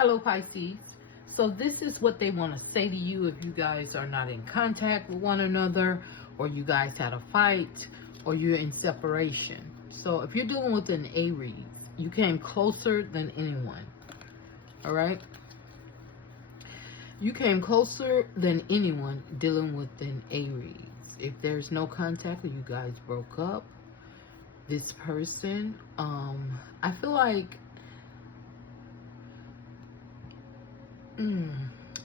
Hello, Pisces. So this is what they want to say to you if you guys are not in contact with one another, or you guys had a fight, or you're in separation. So if you're dealing with an Aries, you came closer than anyone. All right? You came closer than anyone dealing with an Aries. If there's no contact or you guys broke up, this person, I feel like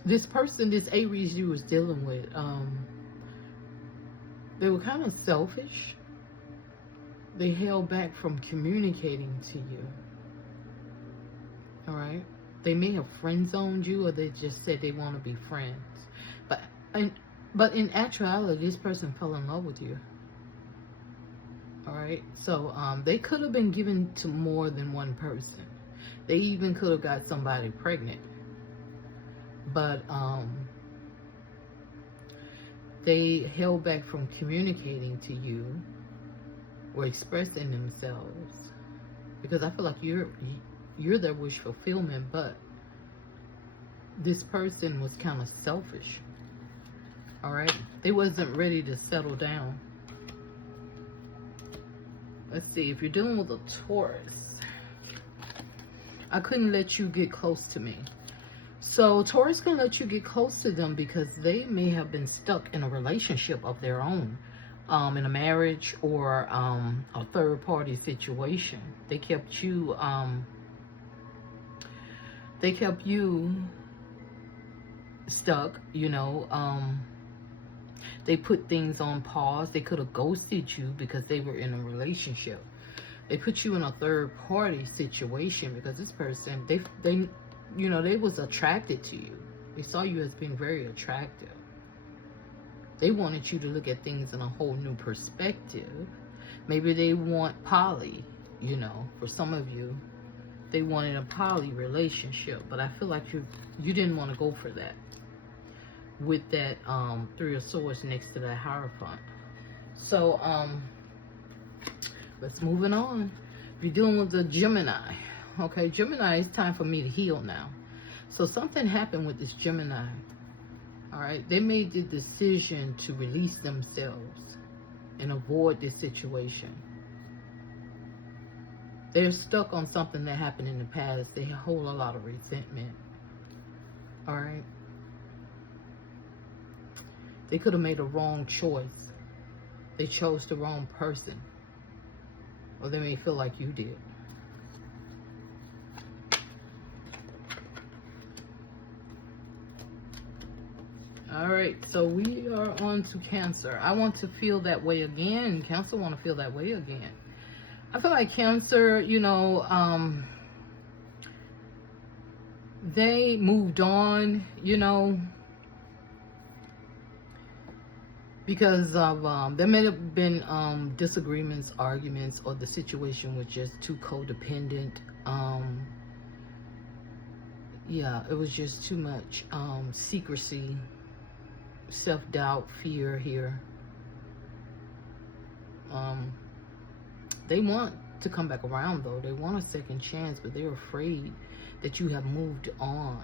this person, this Aries you was dealing with, they were kind of selfish. They held back from communicating to you. All right? They may have friend zoned you, or they just said they want to be friends. But in actuality, this person fell in love with you. All right? So they could have been given to more than one person. They even could have got somebody pregnant. But they held back from communicating to you or expressing themselves, because I feel like you're their wish fulfillment, but this person was kind of selfish. All right? They wasn't ready to settle down. Let's see, if you're dealing with a Taurus, I couldn't let you get close to me. So Taurus can let you get close to them because they may have been stuck in a relationship of their own, in a marriage or a third party situation. They kept you stuck, you know. They put things on pause. They could have ghosted you because they were in a relationship. They put you in a third party situation because this person, they you know, they was attracted to you. They saw you as being very attractive. They wanted you to look at things in a whole new perspective. Maybe they want poly, you know. For some of you, they wanted a poly relationship. But I feel like you didn't want to go for that. With that Three of Swords next to that Hierophant. So, let's move it on. If you're dealing with the Gemini, okay, Gemini, it's time for me to heal now. So something happened with this Gemini. All right, they made the decision to release themselves and avoid this situation. They're stuck on something that happened in the past. They hold a lot of resentment. All right. They could have made a wrong choice. They chose the wrong person. Or they may feel like you did. All right, so we are on to Cancer. I want to feel that way again. Cancer want to feel that way again. I feel like Cancer, you know, they moved on, you know, because of there may have been disagreements, arguments, or the situation was just too codependent. Yeah, it was just too much secrecy, self-doubt, fear here. They want to come back around, though. They want a second chance, but they're afraid that you have moved on.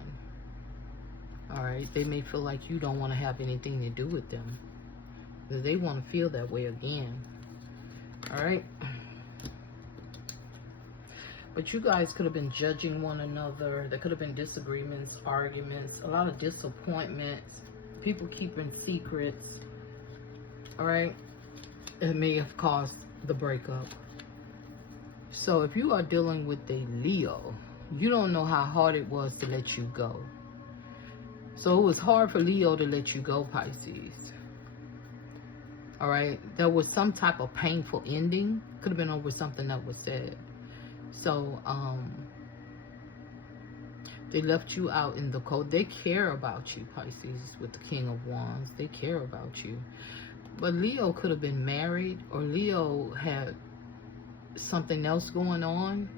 All right, they may feel like you don't want to have anything to do with them. They want to feel that way again. All right. But you guys could have been judging one another. There could have been disagreements, arguments, a lot of disappointments, people keeping secrets. All right. It may have caused the breakup. So if you are dealing with a Leo, you don't know how hard it was to let you go. So it was hard for Leo to let you go, Pisces. All right, there was some type of painful ending. Could have been over something that was said. So, they left you out in the cold. They care about you, Pisces, with the King of Wands. They care about you. But Leo could have been married, or Leo had something else going on.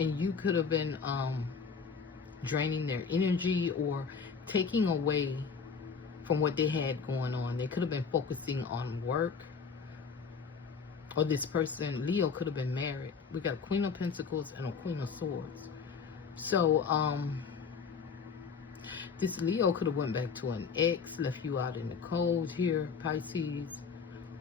And you could have been draining their energy or taking away from what they had going on. They could have been focusing on work Or this person, Leo, could have been married. We got a Queen of Pentacles and a Queen of Swords. So, this Leo could have went back to an ex, left you out in the cold here, Pisces.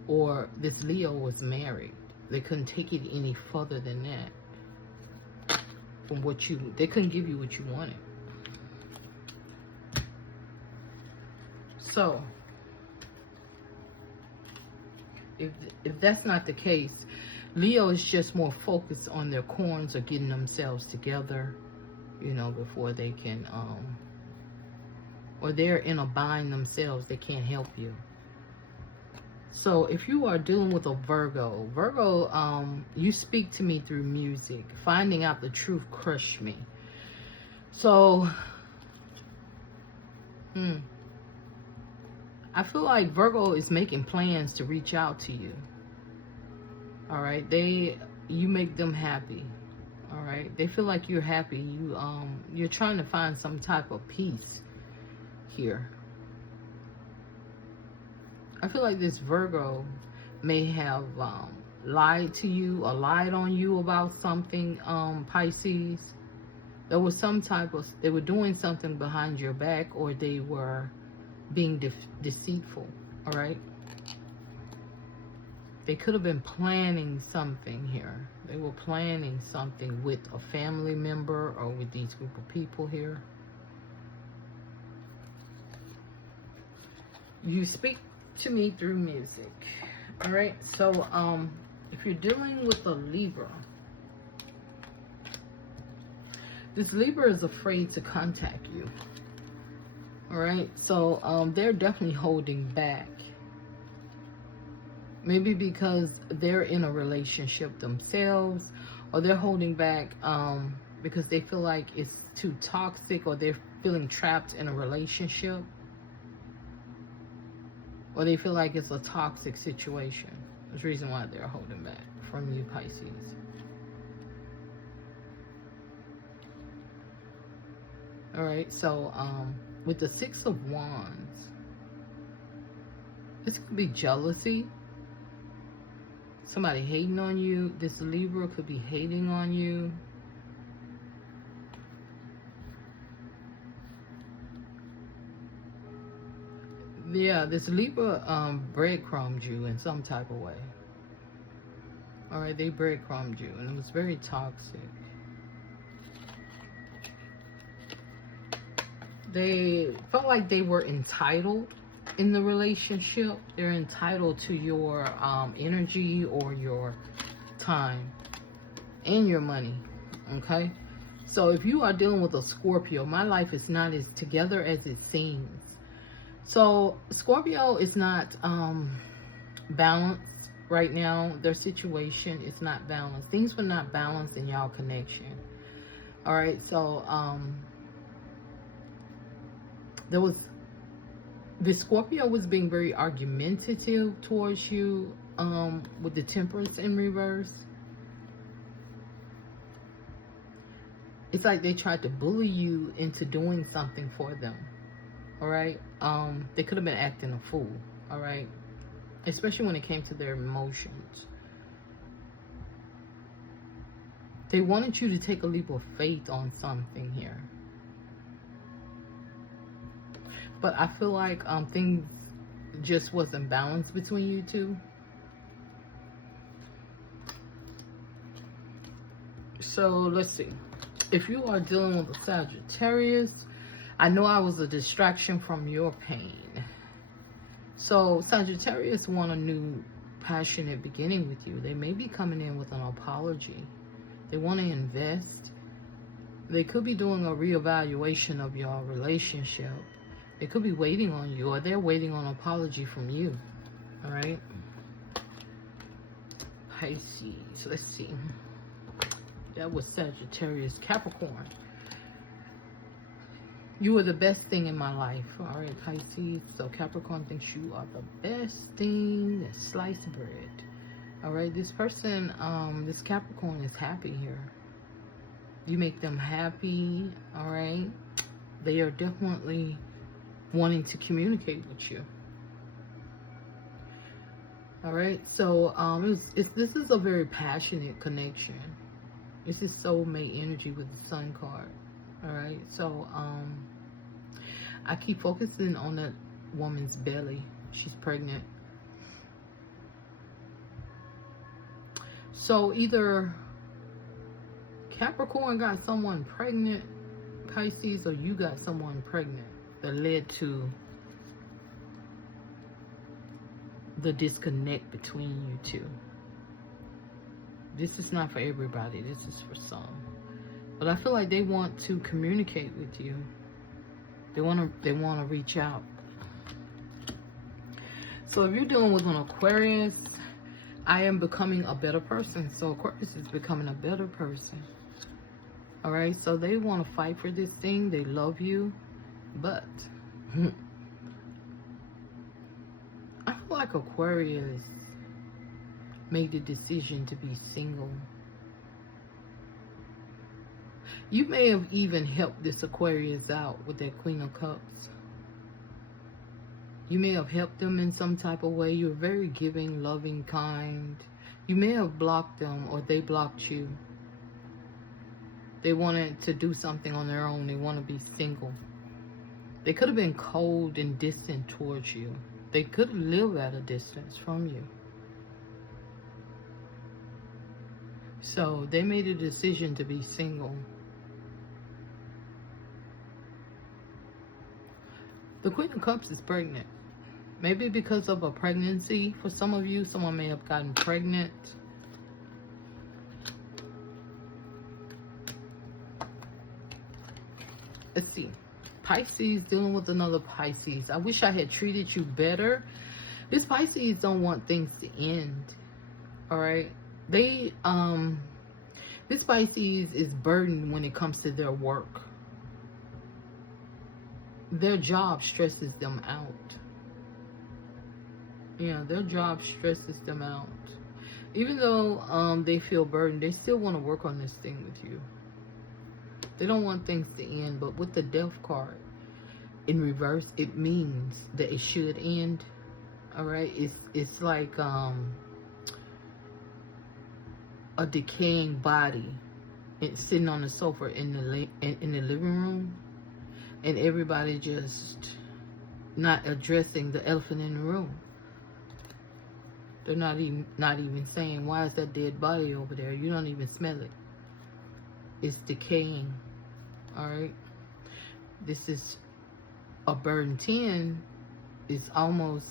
Or this Leo was married. They couldn't take it any further than that. From what they couldn't give you what you wanted. So, if that's not the case, Leo is just more focused on their corns or getting themselves together, you know, before they can, or they're in a bind themselves, they can't help you. So if you are dealing with a Virgo, you speak to me through music. Finding out the truth crushed me. So, I feel like Virgo is making plans to reach out to you. All right, you make them happy. All right, they feel like you're happy. You're trying to find some type of peace here. I feel like this Virgo may have lied to you or lied on you about something, Pisces. There was some type of, they were doing something behind your back, or they were being deceitful, all right? They could have been planning something here. They were planning something with a family member or with these group of people here. You speak to me through music, all right? So if you're dealing with a Libra, this Libra is afraid to contact you, all right? So they're definitely holding back, maybe because they're in a relationship themselves, or they're holding back because they feel like it's too toxic, or they're feeling trapped in a relationship, or they feel like it's a toxic situation. That's the reason why they're holding back from you, Pisces. All right, so with the Six of Wands, this could be jealousy. Somebody hating on you. This Libra could be hating on you. Yeah, this Libra breadcrumbed you in some type of way. All right, they breadcrumbed you, and it was very toxic. They felt like they were entitled in the relationship. They're entitled to your energy or your time and your money, okay? So if you are dealing with a Scorpio, my life is not as together as it seems. So Scorpio is not balanced right now. Their situation is not balanced. Things were not balanced in y'all connection. All right, so the Scorpio was being very argumentative towards you with the Temperance in reverse. It's like they tried to bully you into doing something for them. All right, they could have been acting a fool. All right, especially when it came to their emotions. They wanted you to take a leap of faith on something here. But I feel like things just wasn't balanced between you two. So let's see. If you are dealing with a Sagittarius, I know I was a distraction from your pain. So Sagittarius want a new passionate beginning with you. They may be coming in with an apology. They want to invest. They could be doing a reevaluation of your relationship. They could be waiting on you, or they're waiting on an apology from you. All right. Pisces. Let's see. That was Sagittarius. Capricorn. You are the best thing in my life. All right, Pisces. So Capricorn thinks you are the best thing. Sliced bread. All right. This person, this Capricorn is happy here. You make them happy. All right. They are definitely wanting to communicate with you. All right, so this is a very passionate connection. This is soulmate energy with the Sun card. All right, so I keep focusing on that woman's belly. She's pregnant. So either Capricorn got someone pregnant, Pisces, or you got someone pregnant that led to the disconnect between you two. This is not for everybody. This is for some. But I feel like they want to communicate with you. They want to reach out. So if you're dealing with an Aquarius, I am becoming a better person. So Aquarius is becoming a better person. All right, so they want to fight for this thing. They love you, but I feel like Aquarius made the decision to be single. You may have even helped this Aquarius out with that Queen of Cups. You may have helped them in some type of way. You're very giving, loving, kind. You may have blocked them, or they blocked you. They wanted to do something on their own. They want to be single. They could have been cold and distant towards you. They could live at a distance from you. So they made a decision to be single. The Queen of Cups is pregnant. Maybe because of a pregnancy. For some of you, someone may have gotten pregnant. Let's see. Pisces dealing with another Pisces. I wish I had treated you better. This Pisces don't want things to end. All right. This Pisces is burdened when it comes to their work. Their job stresses them out. Yeah, their job stresses them out. Even though they feel burdened, they still want to work on this thing with you. They don't want things to end, but with the Death card in reverse, it means that it should end. All right, it's like a decaying body. It's sitting on the sofa in the living room, and everybody just not addressing the elephant in the room. They're not even saying, why is that dead body over there? You don't even smell it. It's decaying. All right. This is a burden. 10 is almost,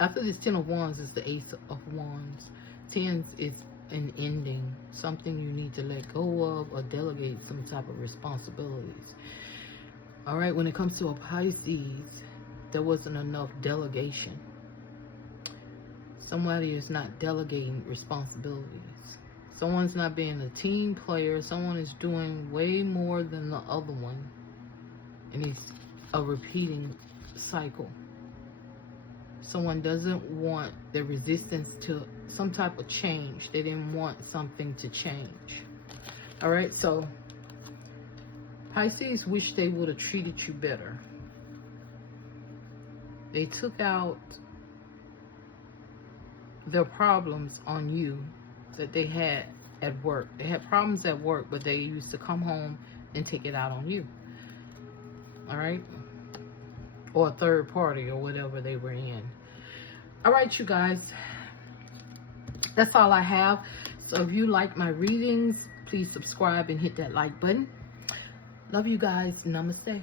after this 10 of Wands is the Ace of Wands. 10 is an ending. Something you need to let go of or delegate some type of responsibilities. All right. When it comes to a Pisces, there wasn't enough delegation. Somebody is not delegating responsibilities. Someone's not being a team player. Someone is doing way more than the other one. And it's a repeating cycle. Someone doesn't want the resistance to some type of change. They didn't want something to change. All right, so Pisces wish they would have treated you better. They took out their problems on you that they had at work. They had problems at work, but they used to come home and take it out on you. All right? Or a third party or whatever they were in. All right, you guys. That's all I have. So if you like my readings, please subscribe and hit that like button. Love you guys. Namaste.